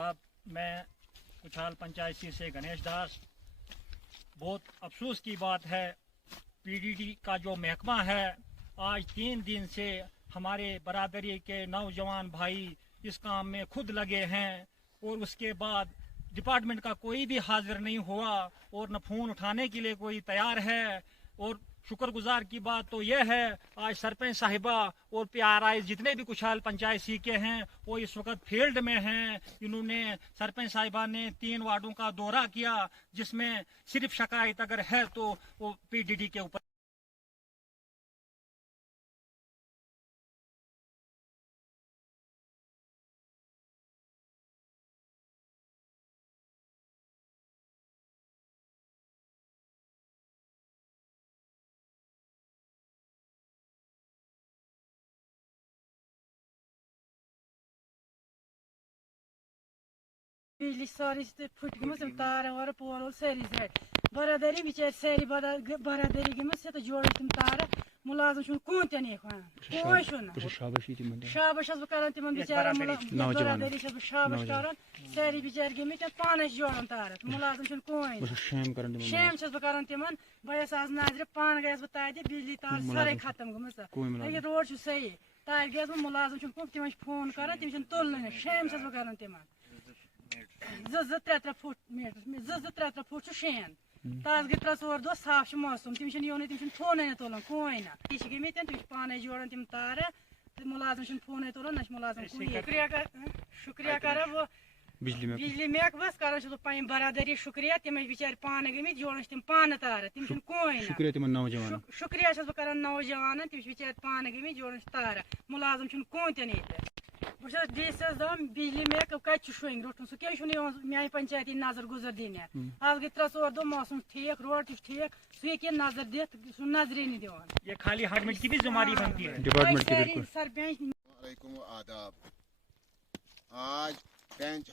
साहब, मैं कुछाल पंचायत से गणेश दास। बहुत अफसोस की बात है, पीडीडी का जो महकमा है आज 3 दिन से हमारे बरादरी के नौजवान भाई इस काम में खुद लगे हैं और उसके बाद डिपार्टमेंट का कोई भी हाजिर नहीं हुआ और न फोन उठाने के लिए कोई तैयार है। और शुक्रगुजार की बात तो यह है, आज सरपंच साहिबा और पीआरआई जितने भी कुछाल पंचायत सी के हैं वो इस वक्त फील्ड में हैं। इन्होंने सरपंच साहिबा ने 3 वार्डों का दौरा किया, जिसमें सिर्फ शिकायत अगर है तो वो पीडीडी के ऊपर। बिजली सारी फुट गई तार वार पोल सारी सेट बरादरी बिचार सारी बरादरी गई तो जोड़ तुम तार मुलाजम कौन ते शाबाश कर तिम बिचार बरादरी शाबाश कर सारी बिचार गई पान जोड़न तार मुलाजम कौन शेम कर तिम बस आज नजर पान गयस बह तत बिजली तार सारे खत्म गई रोड सही तार गयस बह मुलाजम तिम फोन कर तिम तुलन शेम कर तिम 2-3 फुट मीटर 2-3 फुट शेन ताज गई 3-4 दह साफ मौसम तिम योन तिम फोन तुलान कोई ना यह गई तिम पान जोड़न तिम तार तो मुलाजम फोन तुलान ना मुलाजम शुक्रिया कर वो बिजली महकमस कर पी बरादरी शुक्रिया तिम बिचार पान गई जोड़न तिम पान तार तिम कोई ना शुक्रिया कर नौजवान तिम बिचार पान गई जोड़न तार मुलाजम कौन ते बस दपान बिजली महकम कत शोंग रोटन सह क्या मान पंचायती नजर गुजर दिन आज गई 3-4 दह मौसम ठीक रोड ठीक सह हे नजर दिख सह नजरे नहीं दिवान ये खाली डिपार्टमेंट की भी जिम्मेदारी बनती है। सरपंच आज बेंच